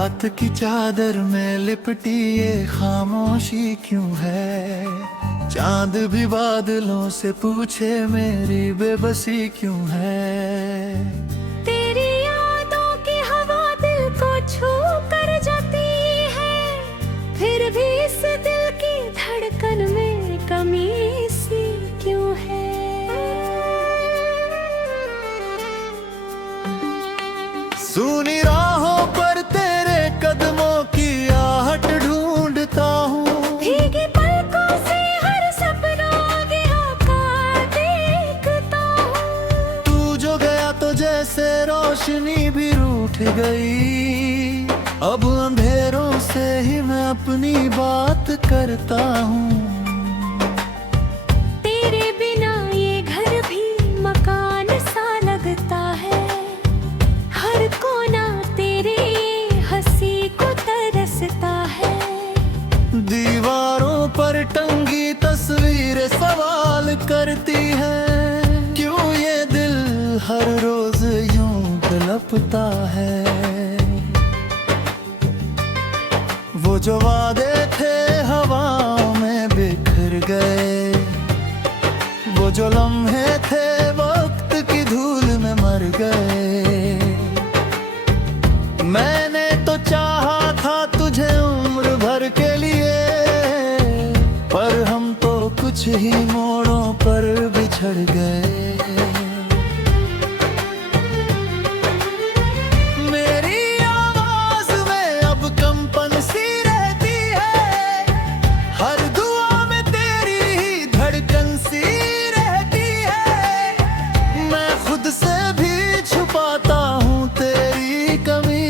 रात की चादर में लिपटी ये खामोशी क्यों है? चांद भी बादलों से पूछे मेरी बेबसी क्यों है? तेरी यादों की हवा दिल को छू कर जाती है, फिर भी इस दिल की धड़कन में कमी सी क्यों है? सुनी राहों पर तेरे कदमों की आहट ढूंढता हूँ, भीगी पलकों से हर सपनों की आकार देखता हूँ। तू जो गया तो जैसे रोशनी भी रूठ गई, अब अंधेरों से ही मैं अपनी बात करता हूँ। तेरे बिना ये घर भी मकान सा लगता है, हर कोना तेरे हंसी को तरसता है। दीवारों पर टंगी तस्वीरें सवाल करती हैं, क्यों ये दिल हर रोज यूं तड़पता है? वो जो वादे थे हवाओं में बिखर गए, वो जो लम्हे थे वक्त की धूल में मर गए। मैंने तो चाहा था तुझे उम्र भर के लिए, पर हम तो कुछ ही मोड़ों पर बिछड़ गए। मेरी आवाज में अब कंपन सी रहती है, हर दुआ में तेरी ही धड़कन सी रहती है। मैं खुद से भी छुपाता हूँ तेरी कमी,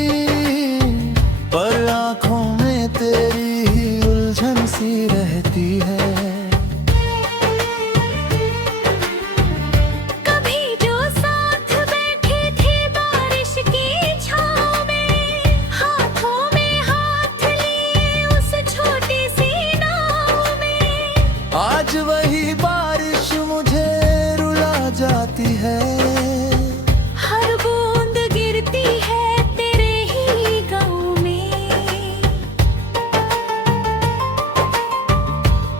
पर आँखों में तेरी ही उलझन सी रहती है। कभी जो साथ बैठे थे बारिश की छाँव में, हाथों में हाथ लिए उस छोटी सी नाव में, आज वही बारिश मुझे रुला जाती है। हर बूंद गिरती है तेरे ही गाँव में।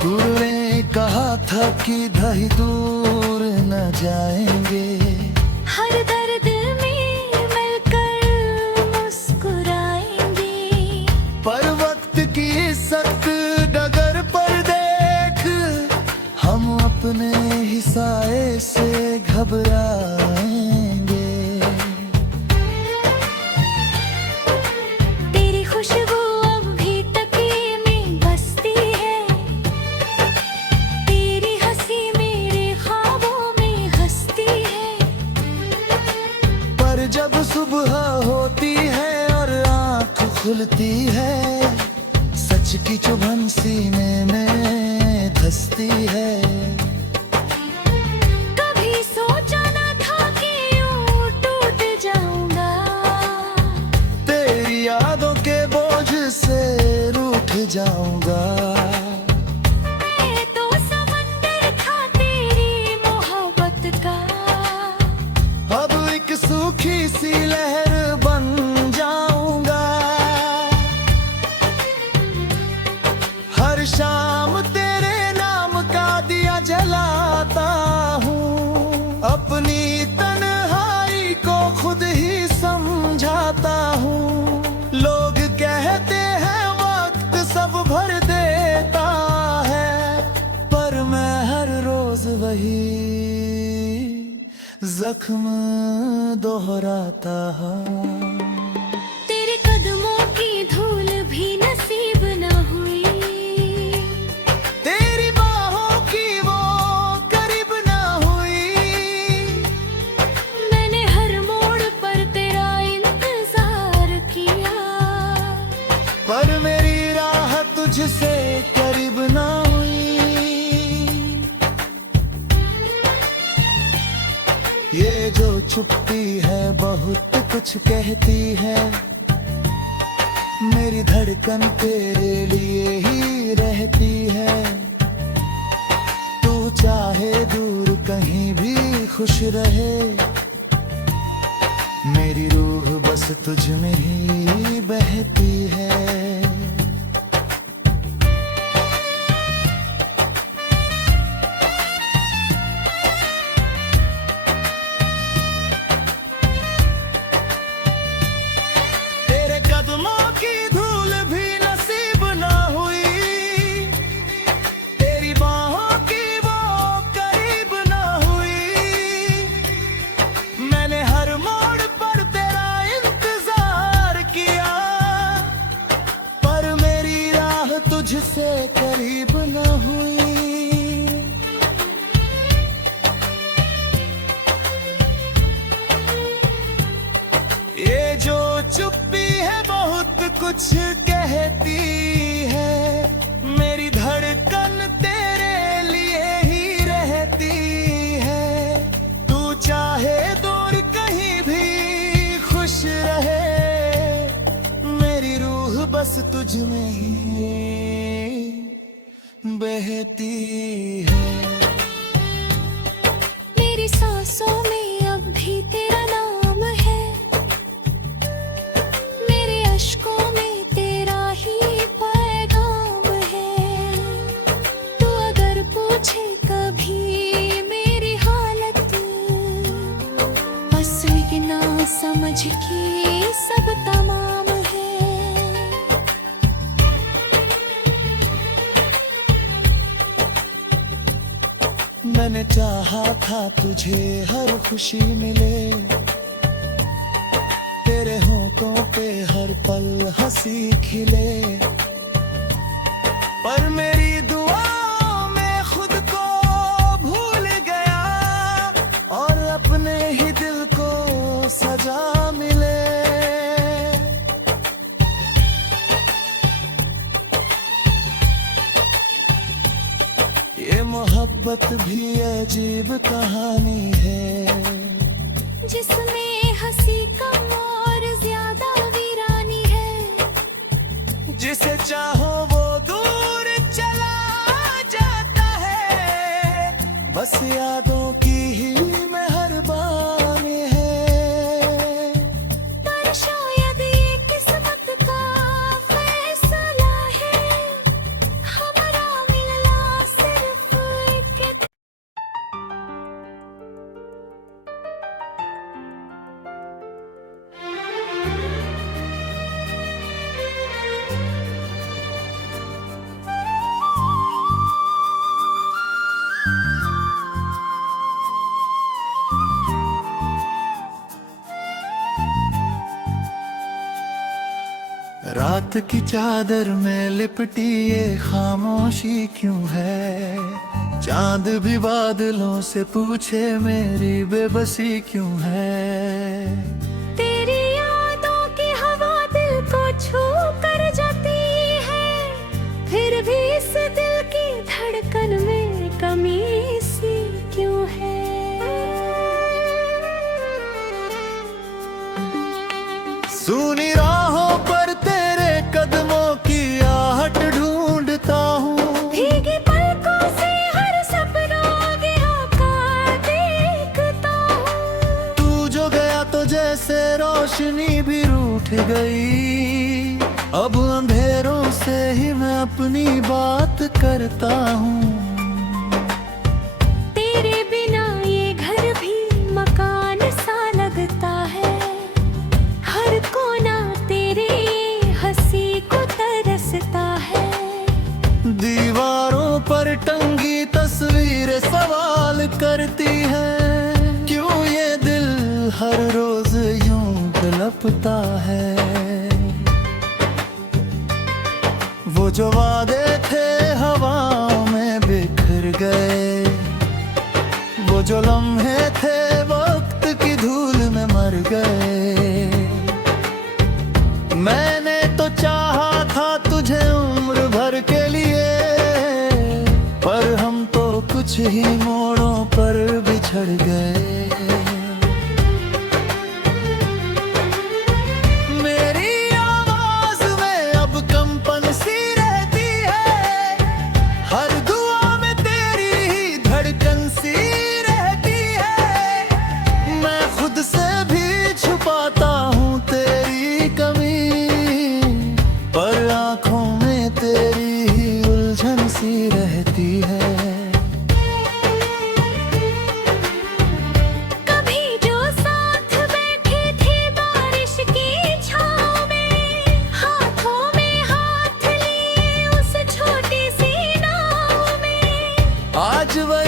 तूने कहा था कि दही दूर न जाएंगे, हर दर्द में मिलकर मुस्कुराएंगे। पर वक्त की सख्त डगर पर देख हम अपने ही साए से घबराएंगे। तेरी खुशबू अब भी तकिए में बसती है, तेरी हंसी मेरे ख्वाबों में हंसती है। पर जब सुबह होती है और आँख खुलती है, सच की चुभन सीने में धंसती है। कभी सोचा न था कि यूं टूट जाऊंगा, तेरी यादों के बोझ से रूठ जाऊंगा। मैं तो समंदर था तेरी मोहब्बत का, अब एक सूखी सी लहर बन जाऊंगा। हर शाम तेरे नाम का दिया जलाता हूँ, अपनी तन्हाई को खुद ही समझाता हूँ। लोग कहते हैं वक्त सब भर देता है, पर मैं हर रोज वही जख्म दोहराता हूँ। तेरे कदमों की धूल भी नसीब न हुई, तेरी बाहों की वो करीब ना हुई। मैंने हर मोड़ पर तेरा इंतजार किया, पर मेरी राह तुझसे करीब ना हुई। ये जो छुपती है बहुत कुछ कहती है, मेरी धड़कन तेरे लिए ही रहती है। तू चाहे दूर कहीं भी खुश रहे, मेरी रूह बस बस तुझ में ही बहती है। तेरे कदमों की धूल भी नसीब ना हुई, तेरी बाहों की वो करीब ना हुई। मैंने हर मोड़ पर तेरा इंतजार किया, पर मेरी राह तुझसे करीब ना हुई। ये जो चुप्पी है बहुत कुछ कहती है, मेरी धड़कन तेरे लिए ही रहती है। तू चाहे दूर कहीं भी खुश रहे, मेरी रूह बस तुझ में ही बहती है। मेरी सांसों में अब भी तेरा नाम है, मेरे अश्कों में तेरा ही पैगाम है। तू अगर पूछे कभी मेरी हालत, बस इतना समझ के सब तमाम है। मैंने चाहा था तुझे हर खुशी मिले, तेरे होठों पे हर पल हंसी खिले। पर मेरी दुआओं में खुद को भूल गया, और अपने ही दिल को सजा मिले। ये मोहब्बत भी अजीब कहानी है, जिसमें हंसी कम और ज्यादा वीरानी है। जिसे चाहो वो दूर चला जाता है, बस यादों की ही मेहरबानी है। पर शायद ये किस्मत का फैसला है, हमारा मिलना सिर्फ एक रात की चादर में लिपटी ये खामोशी क्यों है? चांद भी बादलों से पूछे मेरी बेबसी क्यों है? तेरी यादों की हवा दिल को छू कर जाती है, फिर भी इस दिल की धड़कन में कमी सी क्यों है? सुनी राहों पर तेरे कदमों की आहट ढूंढता हूँ, भीगी पलकों से हर सपनों की आका देखता हूँ। तू जो गया तो जैसे रोशनी भी रूठ गई, अब अंधेरों से ही मैं अपनी बात करता हूँ। तेरे बिना ये घर भी मकान सा लगता है, हर कोना तेरे हंसी को तरसता है। दीवारों पर टंगी तस्वीरें सवाल करती हैं, क्यों ये दिल हर रोज यूं तड़पता है? वो जो वादे थे हवाओं में बिखर गए, वो जो लम्हे थे वक्त की धूल में मर गए। मैंने तो चाहा था तुझे उम्र भर के लिए, पर हम तो कुछ ही मोड़ों पर बिछड़ गए। मेरी आवाज में अब कंपन सी रहती है, हर दुआ में तेरी ही धड़कन सी रहती है। मैं खुद से भी छुपाता हूँ तेरी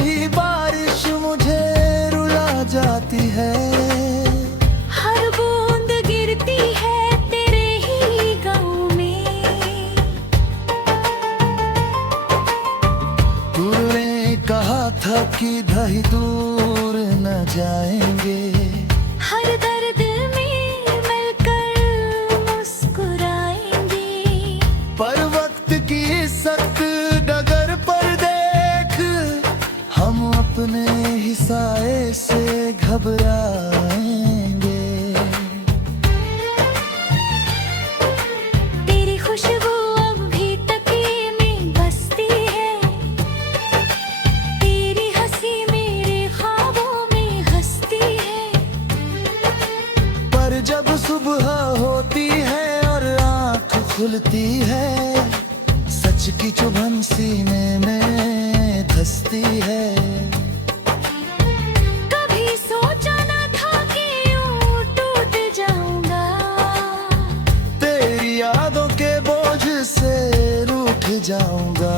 ही बारिश मुझे रुला जाती है। हर बूंद गिरती है तेरे ही गाँव में। तूने कहा था कि दही दूर न जाएंगे। हर दर्द में मिलकर मुस्कुराएंगे। पर वक्त की सख्त डगर पर देख हम अपने ही साए से घबराएंगे। तेरी खुशबू अब भी तकिए में बसती है। तेरी हंसी मेरे ख्वाबों में हंसती है। पर जब सुबह होती है और आँख खुलती है, सच की चुभन सीने में धंसती है। कभी सोचा न था कि यूं टूट जाऊंगा। तेरी यादों के बोझ से रूठ जाऊंगा।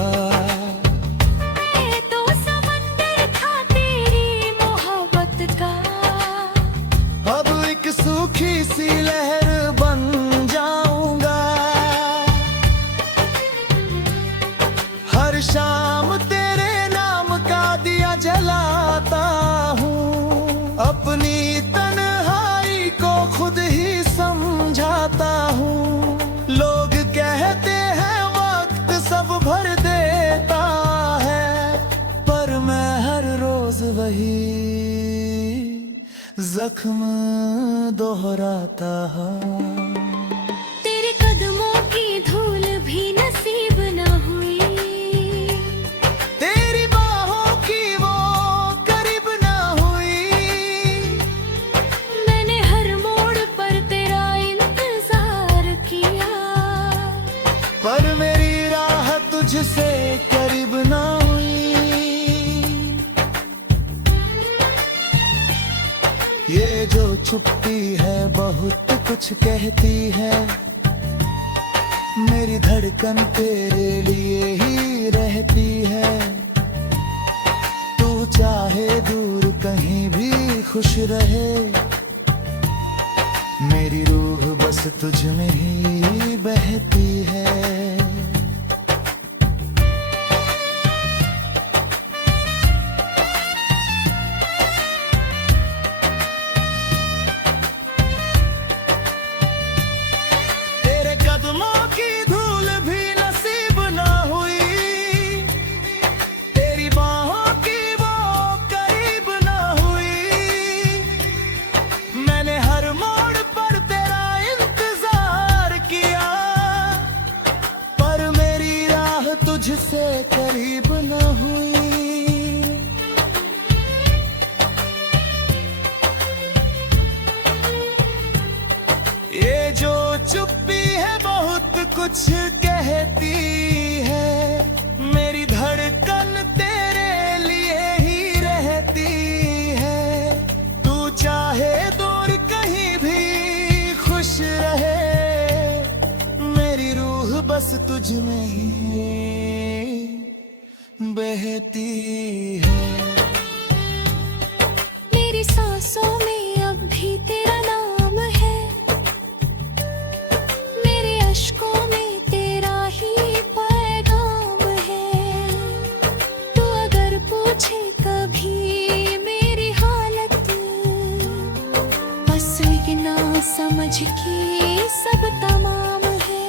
मैं तो समंदर था तेरी मोहब्बत का। अब एक सूखी सी लहर बन जाऊंगा। हर शाम तेरे नाम का दिया जलाता हूँ। अपनी तन्हाई को खुद ही समझाता हूँ। लोग कहते हैं वक्त सब भर देता है, पर मैं हर रोज वही जख्म दोहराता हूँ। तेरे कदमों की धूल भी नसीब न हुई। तेरी बाहों की वो करीब ना हुई। मैंने हर मोड़ पर तेरा इंतजार किया। पर मेरी राह तुझसे करीब ना हुई। ये जो छुपती है बहुत कुछ कहती है। मेरी धड़कन तेरे लिए ही रहती है। तू चाहे दूर कहीं भी खुश रहे, मेरी रूह बस तुझ में ही बहती है। तेरे कदमों की धूल भी नसीब ना हुई। तेरी बाहों की वो करीब ना हुई। मैंने हर मोड़ पर तेरा इंतजार किया, पर मेरी राह तुझसे करीब ना हुई। ये जो चुप्पी है बहुत कुछ कहती है। मेरी धड़कन तेरे लिए ही रहती है। तू चाहे दूर कहीं भी खुश रहे, मेरी रूह बस तुझ में ही बहती है। मेरी सांसों में अब भी तेरा नाम है। मेरे अश्कों में तेरा ही पैगाम है। तू अगर पूछे कभी मेरी हालत, बस इतना समझ के सब तमाम है।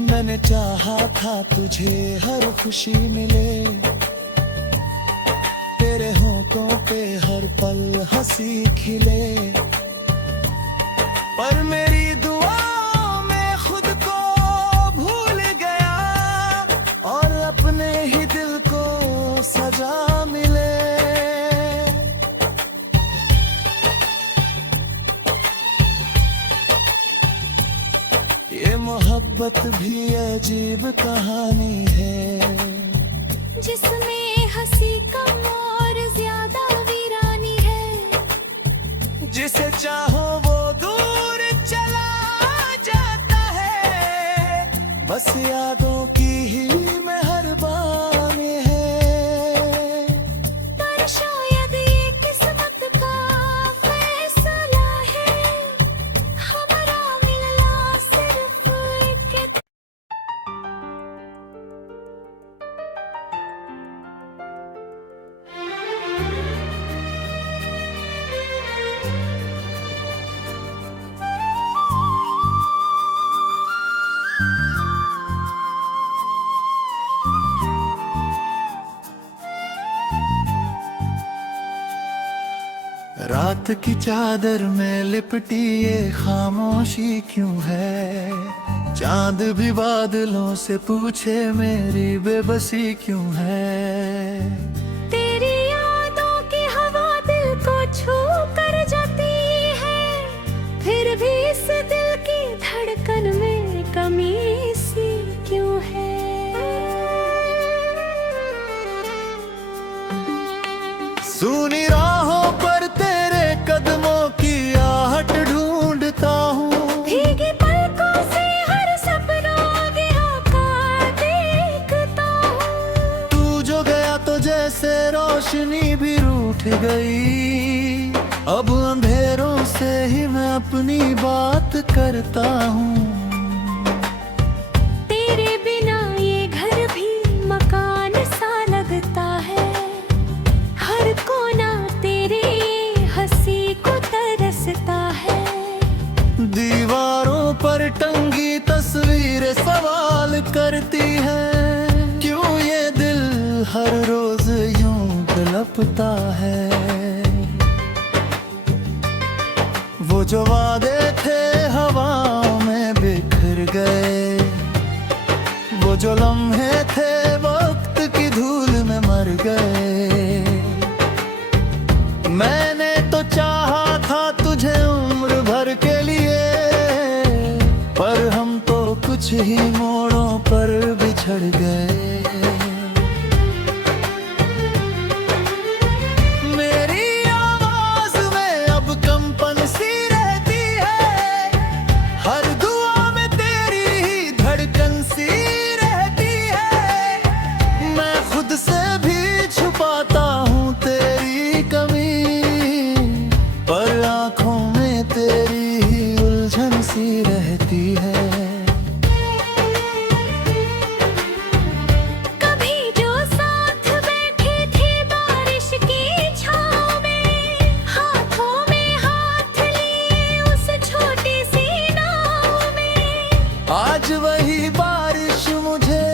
मैंने चाहा था तुझे हर खुशी मिले। तेरे होठों पे हर पल हंसी खिले। पर मेरी दुआओं में खुद को भूल गया और अपने ही दिल को सजा मिले। ये मोहब्बत भी अजीब कहानी है, जिसमें हंसी कम और ज्यादा वीरानी है। जिसे चाहो वो दूर चला जाता है। बस यादों की ही मेहरबान है। पर शायद ये किस्मत का फैसला है, हमारा मिलना सिर्फ एक रात की चादर में लिपटी ये खामोशी क्यों है? चांद भी बादलों से पूछे मेरी बेबसी क्यों है? तेरी यादों की हवा दिल को छू कर जाती है, फिर भी इस दिल की धड़कन में कमी सी क्यों है? सुनी राहों पर तेरे कदमों की आहट ढूंढता हूँ। भीगी पलकों से हर सपना गिरा का देखता हूँ। तू जो गया तो जैसे रोशनी भी रूठ गई, अब अंधेरों से ही मैं अपनी बात करता हूँ। तेरे बिना ये घर भी मकान सा लगता है, हर कोना तेरे हंसी को तरसता है। दीवारों पर टंगी तस्वीरें सवाल करती हैं, क्यों ये दिल हर रोज यूं तड़पता है? वो जो वादे थे हवाओं में बिखर गए, वो जो लम्हे थे वक्त की धूल में मर गए। मैंने तो चाहा था तुझे उम्र भर के लिए, पर हम तो कुछ ही मोड़ों पर बिछड़ गए। मेरी आवाज में अब कंपन सी रहती है, हर दुआ में तेरी ही धड़कन सी रहती है। मैं खुद से भी छुपाता हूँ तेरी कमी, पर आँखों में तेरी ही उलझन सी रहती है। कभी जो साथ बैठी थी बारिश की छाँव में, हाथों में हाथ लिए उस छोटी सी नाव में, आज वही बारिश मुझे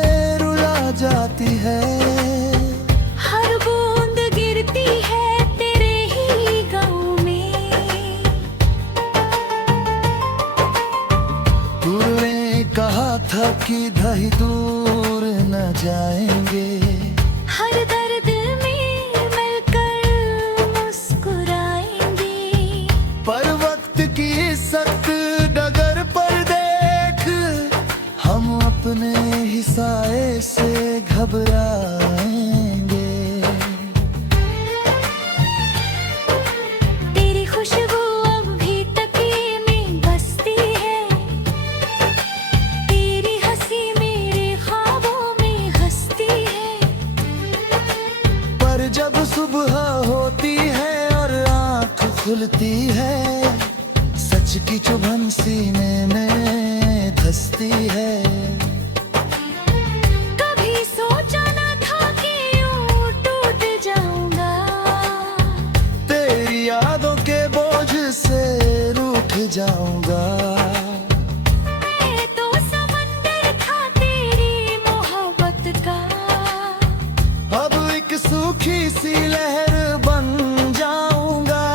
रुला जाती है। हर बूंद गिरती है तेरे ही गाँव में। तूने कहा था कि दही दूर न जाएंगे, हर दर्द में मिलकर मुस्कुराएंगे। पर वक्त की सख्त डगर पर देख हम अपने ही साए से घबराएंगे। तेरी खुशबू अब भी तकिए में बसती है, तेरी हंसी मेरे ख्वाबों में हंसती है। पर जब सुबह होती है और आँख खुलती है, सच की चुभन सीने में धंसती है। कभी सोचा न था कि यूं टूट जाऊंगा, तेरी यादों के बोझ से रूठ जाऊंगा। मैं तो समंदर था तेरी मोहब्बत का, अब एक सूखी सी लहर बन जाऊंगा।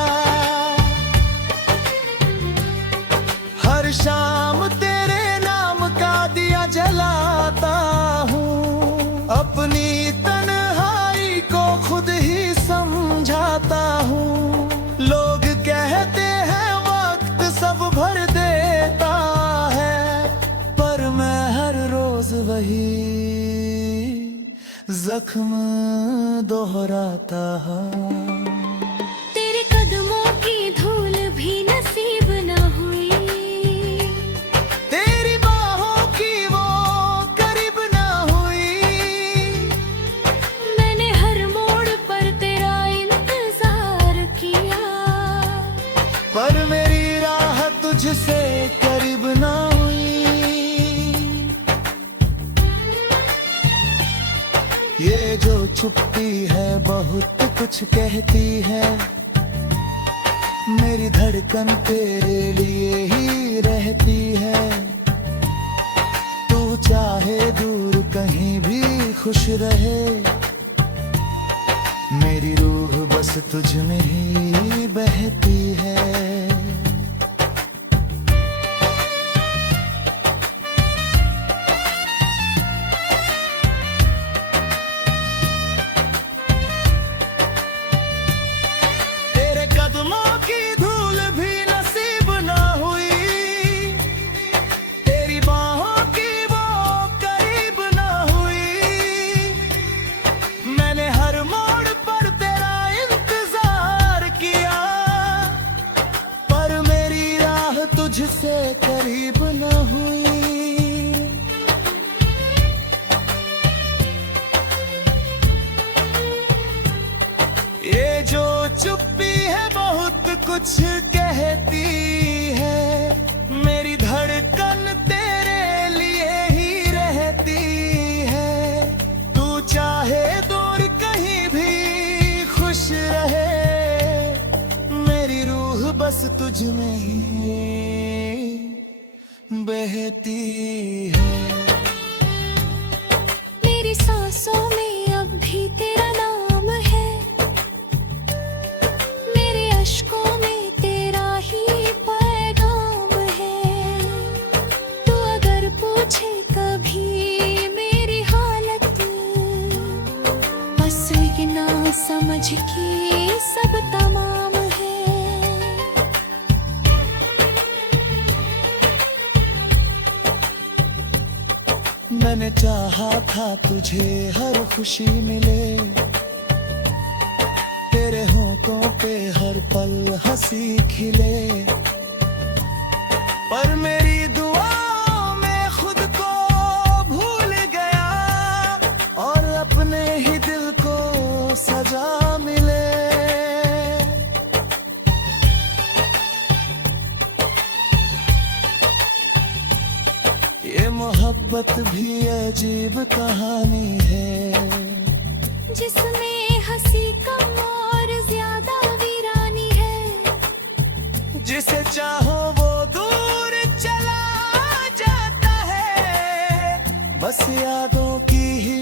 हर शाम तेरे नाम का दिया जलाता हूँ, अपनी तन्हाई को खुद ही समझाता हूँ। लोग कहते हैं वक्त सब भर देता है, पर मैं हर रोज वही जख्म दोहराता हूँ। तेरे कदमों की धूल भी नसीब न हुई, तेरी बाहों की वो चुप्पी है बहुत कुछ कहती है, मेरी धड़कन तेरे लिए ही रहती है। तू चाहे दूर कहीं भी खुश रहे, मेरी रूह बस तुझ में ही बहती है। तेरे कदमों की धूल भी नसीब ना हुई, तेरी बाहों की वो करीब ना हुई। मैंने हर मोड़ पर तेरा इंतजार किया, पर मेरी राह तुझसे करीब ना हुई। ये जो चुप्पी है बहुत कुछ कहती है, मेरी धड़कन तेरे लिए ही रहती है। तू चाहे दूर कहीं भी खुश रहे, मेरी रूह बस तुझ में ही बहती है। मेरी सांसों में अब भी तेरा नाम है, मेरे अश्कों में तेरा ही पैगाम है। तू अगर पूछे कभी मेरी हालत, बस इतना समझ के सब तमाम है। मैंने चाहा था तुझे हर खुशी मिले, तेरे होठों पे हर पल हंसी खिले, पर मेरी दुआओं में खुद को भूल गया और अपने ही दिल को सजा मिले। ये मोहब्बत भी अजीब कहानी है, जिसमें हंसी कम और ज्यादा वीरानी है। जिसे चाहो वो दूर चला जाता है, बस यादों की ही